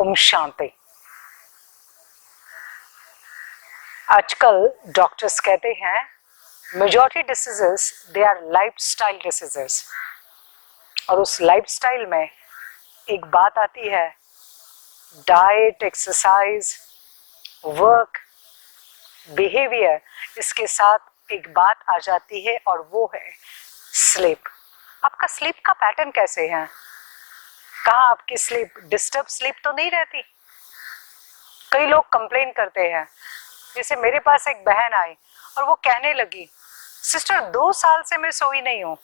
ओम शांति। आजकल डॉक्टर्स कहते हैं majority diseases they are lifestyle diseases, और उस लाइफस्टाइल में एक बात आती है, डाइट, एक्सरसाइज, वर्क, बिहेवियर, इसके साथ एक बात आ जाती है और वो है स्लीप। आपका स्लीप का पैटर्न कैसे है? कहाँ आपकी स्लीप डिस्टर्ब स्लीप तो नहीं रहती? कई लोग कंप्लेन करते हैं। जैसे मेरे पास एक बहन आई और वो कहने लगी, सिस्टर 2 साल से मैं सोई नहीं हूँ,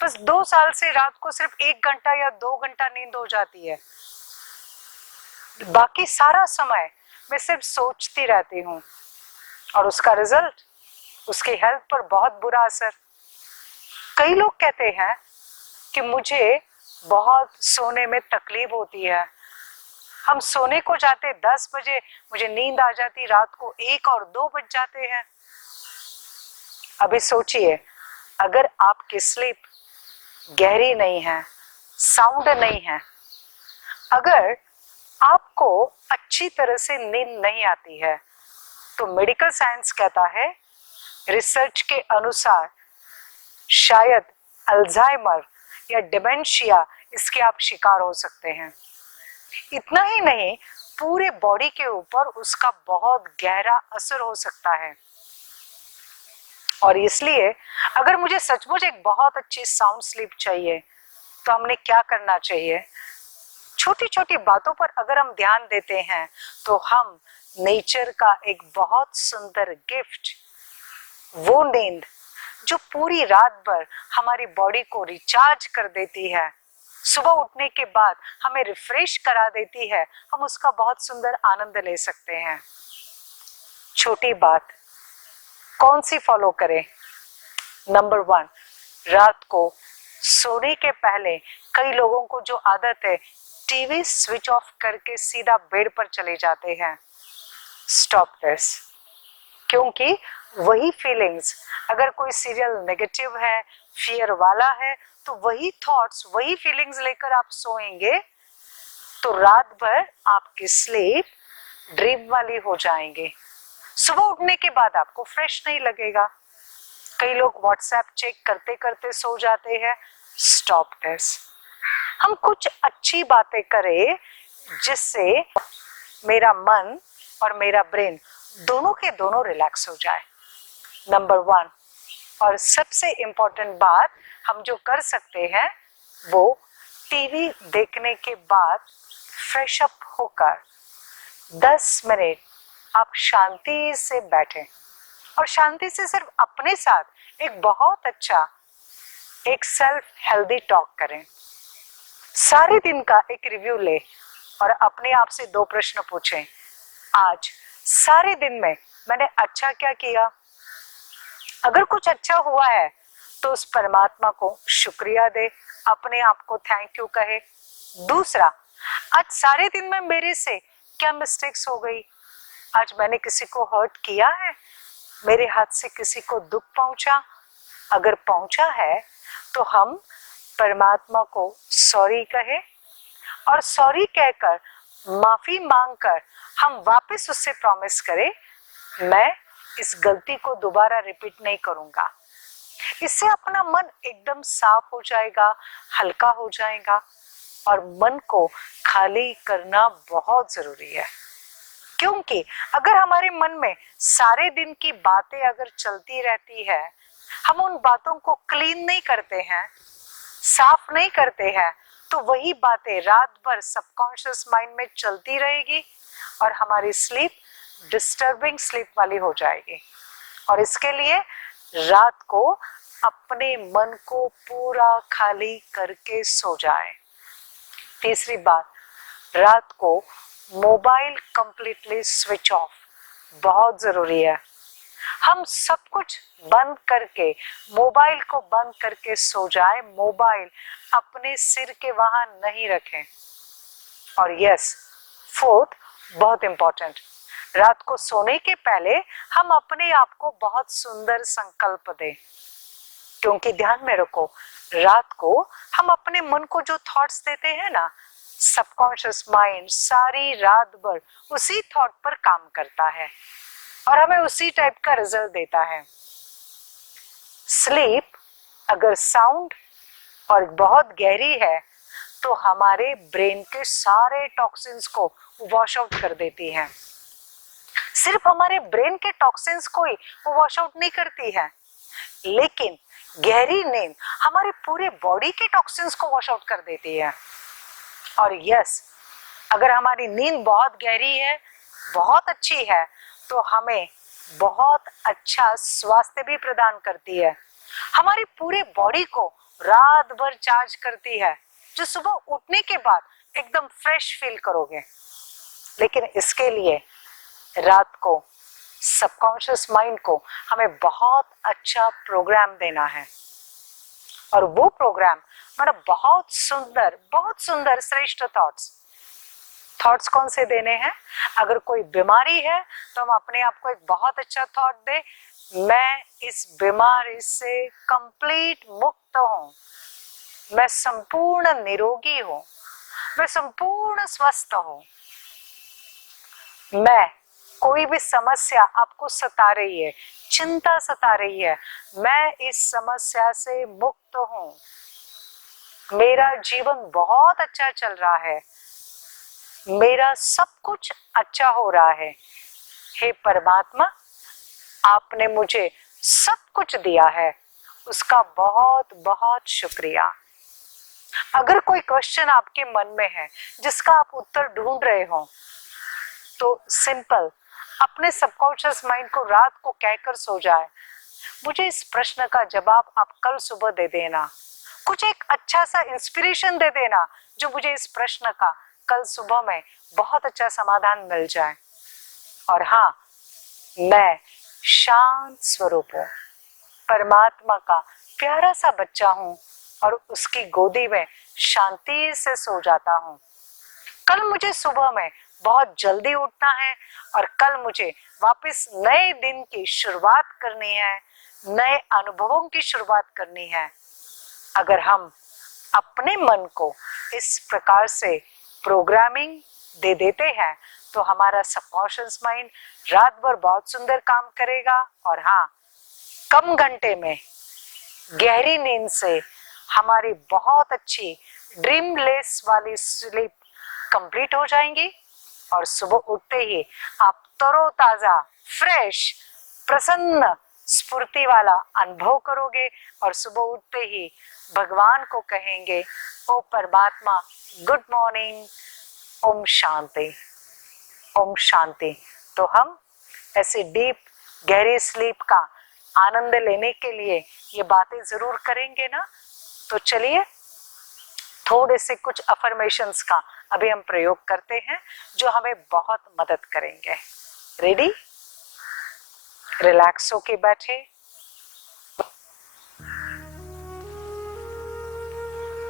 बस 2 साल से रात को सिर्फ 1 घंटा या 2 घंटा नींद हो जाती है, बाकी सारा समय मैं सिर्फ सोचती रहती हूँ। और उसका रिजल्ट, उसकी हेल्थ पर बहुत बुरा असर। कई लोग कहते हैं कि मुझे बहुत सोने में तकलीफ होती है, हम सोने को जाते 10 बजे, मुझे नींद आ जाती रात को 1 और 2 बज जाते हैं। अभी सोचिए, अगर आपकी स्लीप गहरी नहीं है, साउंड नहीं है, अगर आपको अच्छी तरह से नींद नहीं आती है, तो मेडिकल साइंस कहता है, रिसर्च के अनुसार शायद अल्जाइमर या डिमेंशिया इसके आप शिकार हो सकते हैं। इतना ही नहीं, पूरे बॉडी के ऊपर उसका बहुत गहरा असर हो सकता है। और इसलिए अगर मुझे सचमुच एक बहुत अच्छी साउंड स्लीप चाहिए तो हमने क्या करना चाहिए? छोटी छोटी बातों पर अगर हम ध्यान देते हैं तो हम नेचर का एक बहुत सुंदर गिफ्ट, वो नींद जो पूरी रात भर हमारी बॉडी को रिचार्ज कर देती है, सुबह उठने के बाद हमें रिफ्रेश करा देती है, हम उसका बहुत सुंदर आनंद ले सकते हैं। छोटी बात कौन सी फॉलो करें? नंबर 1, रात को सोने के पहले कई लोगों को जो आदत है, टीवी स्विच ऑफ करके सीधा बेड पर चले जाते हैं। स्टॉप दिस, क्योंकि वही फीलिंग्स, अगर कोई सीरियल नेगेटिव है, फियर वाला है, तो वही थॉट्स, वही फीलिंग्स लेकर आप सोएंगे तो रात भर आपकी स्लीप ड्रीम वाली हो जाएंगे। सुबह उठने के बाद आपको फ्रेश नहीं लगेगा। कई लोग व्हाट्सएप चेक करते करते सो जाते हैं। स्टॉप दिस, हम कुछ अच्छी बातें करें जिससे मेरा मन और मेरा ब्रेन दोनों के दोनों रिलैक्स हो जाए। नंबर 1 और सबसे इम्पोर्टेंट बात हम जो कर सकते हैं, वो टीवी देखने के बाद फ्रेश अप होकर 10 मिनट आप शांति से बैठें और शांति से सिर्फ अपने साथ एक बहुत अच्छा एक सेल्फ हेल्दी टॉक करें। सारे दिन का एक रिव्यू ले और अपने आप से 2 प्रश्न पूछें। आज सारे दिन में मैंने अच्छा क्या किया? अगर कुछ अच्छा हुआ है तो उस परमात्मा को शुक्रिया दे, अपने आप को थैंक यू कहे। दूसरा, आज सारे दिन में मेरे से क्या मिस्टेक्स हो गई? आज मैंने किसी को हर्ट किया है? मेरे हाथ से किसी को दुख पहुंचा? अगर पहुंचा है तो हम परमात्मा को सॉरी कहे और सॉरी कहकर, माफी मांगकर हम वापस उससे प्रॉमिस करें, मैं इस गलती को दोबारा रिपीट नहीं करूंगा। इससे अपना मन एकदम साफ हो जाएगा, हल्का हो जाएगा, और मन को खाली करना बहुत जरूरी है। क्योंकि अगर हमारे मन में सारे दिन की बातें अगर चलती रहती है, हम उन बातों को क्लीन नहीं करते हैं, साफ नहीं करते हैं, तो वही बातें रात भर सबकॉन्शियस माइंड में चलती रहेगी और हमारी स्लीप डिस्टर्बिंग स्लीप वाली हो जाएगी। और इसके लिए रात को अपने मन को पूरा खाली करके सो जाए। तीसरी बात, रात को मोबाइल कंप्लीटली स्विच ऑफ बहुत जरूरी है। हम सब कुछ बंद करके, मोबाइल को बंद करके सो जाए, मोबाइल अपने सिर के वहां नहीं रखें। और यस, 4th बहुत इंपॉर्टेंट, रात को सोने के पहले हम अपने आप को बहुत सुंदर संकल्प दें। क्योंकि ध्यान में रखो, रात को हम अपने मन को जो थॉट्स देते हैं ना, सबकॉन्शियस माइंड सारी रात भर उसी थॉट पर काम करता है और हमें उसी टाइप का रिजल्ट देता है। स्लीप अगर साउंड और बहुत गहरी है तो हमारे ब्रेन के सारे टॉक्सिन्स को वॉश आउट कर देती है। सिर्फ हमारे ब्रेन के टॉक्सिन्स को ही वो वॉश आउट नहीं करती है, लेकिन गहरी नींद हमारे पूरे बॉडी के टॉक्सिन्स को वॉश आउट कर देती है। और यस, अगर हमारी नींद बहुत गहरी है, बहुत अच्छी है, तो हमें बहुत अच्छा स्वास्थ्य भी प्रदान करती है। हमारी पूरे बॉडी को रात भर चार्ज करती है, जो सुबह उठने के बाद एकदम फ्रेश फील करोगे। लेकिन इसके लिए रात को सबकॉन्शियस माइंड को हमें बहुत अच्छा प्रोग्राम देना है, और वो प्रोग्राम मतलब बहुत सुंदर श्रेष्ठ थॉट्स कौन से देने हैं। अगर कोई बीमारी है तो हम अपने आप को एक बहुत अच्छा थॉट दे, मैं इस बीमारी से कंप्लीट मुक्त हूं, मैं संपूर्ण निरोगी हूं, मैं संपूर्ण स्वस्थ हूं। मैं कोई भी समस्या आपको सता रही है, चिंता सता रही है, मैं इस समस्या से मुक्त हूं, मेरा जीवन बहुत अच्छा चल रहा है, मेरा सब कुछ अच्छा हो रहा है। हे परमात्मा, आपने मुझे सब कुछ दिया है, उसका बहुत बहुत शुक्रिया। अगर कोई क्वेश्चन आपके मन में है जिसका आप उत्तर ढूंढ रहे हो, तो सिंपल अपने सबकॉन्शियस माइंड को रात को कहकर सो जाए, मुझे इस प्रश्न का जवाब आप कल सुबह दे देना। कुछ एक अच्छा सा इंस्पिरेशन दे देना जो मुझे इस प्रश्न का कल सुबह में बहुत अच्छा समाधान मिल जाए। और हाँ, मैं शांत स्वरूप हूँ, परमात्मा का प्यारा सा बच्चा हूँ और उसकी गोदी में शांति से सो जाता हूँ। कल मुझे सुबह में बहुत जल्दी उठना है और कल मुझे वापस नए दिन की शुरुआत करनी है, नए अनुभवों की शुरुआत करनी है। अगर हम अपने मन को इस प्रकार से प्रोग्रामिंग दे देते हैं तो हमारा सबकॉन्शियस माइंड रात भर बहुत सुंदर काम करेगा, और हाँ, कम घंटे में गहरी नींद से हमारी बहुत अच्छी ड्रीमलेस वाली स्लीप कंप्लीट हो जाएंगी और सुबह उठते ही आप तरोताजा, फ्रेश, प्रसन्न, स्फूर्ति वाला अनुभव करोगे और सुबह उठते ही भगवान को कहेंगे, ओ परमात्मा, गुड मॉर्निंग, ओम शांति, ओम शांति। तो हम ऐसे डीप गहरी स्लीप का आनंद लेने के लिए ये बातें जरूर करेंगे ना। तो चलिए थोड़े से कुछ अफर्मेशंस का अभी हम प्रयोग करते हैं जो हमें बहुत मदद करेंगे। रेडी? रिलैक्स होके बैठे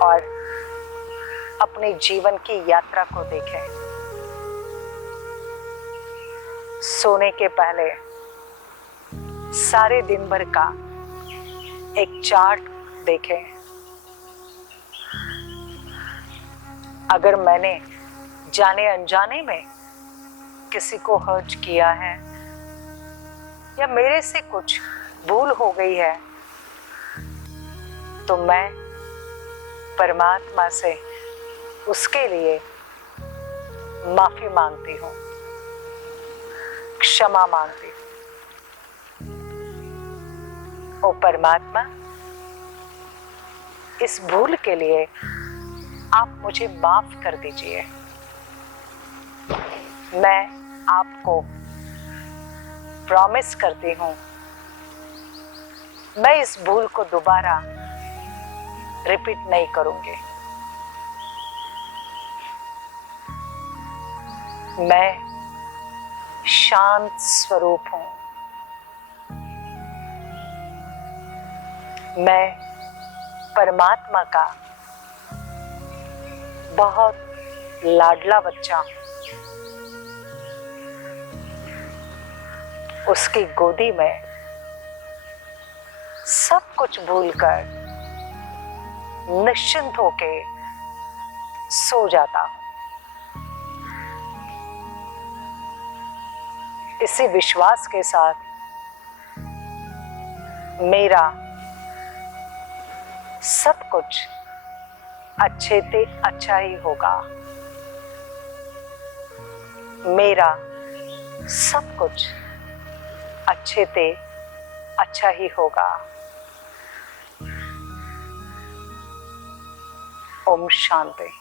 और अपने जीवन की यात्रा को देखें। सोने के पहले सारे दिन भर का एक चार्ट देखें। अगर मैंने जाने अनजाने में किसी को हर्ट किया है या मेरे से कुछ भूल हो गई है, तो मैं परमात्मा से उसके लिए माफी मांगती हूँ, क्षमा मांगती हूँ। ओ परमात्मा, इस भूल के लिए आप मुझे माफ कर दीजिए। मैं आपको प्रॉमिस करती हूँ, मैं इस भूल को दोबारा रिपीट नहीं करूंगी। मैं शांत स्वरूप हूं, मैं परमात्मा का बहुत लाडला बच्चा हूं। उसकी गोदी में सब कुछ भूलकर निश्चिंत होके सो जाता हूं। इसी विश्वास के साथ मेरा सब कुछ अच्छे से अच्छा ही होगा। मेरा सब कुछ अच्छे से अच्छा ही होगा। ओम शांति।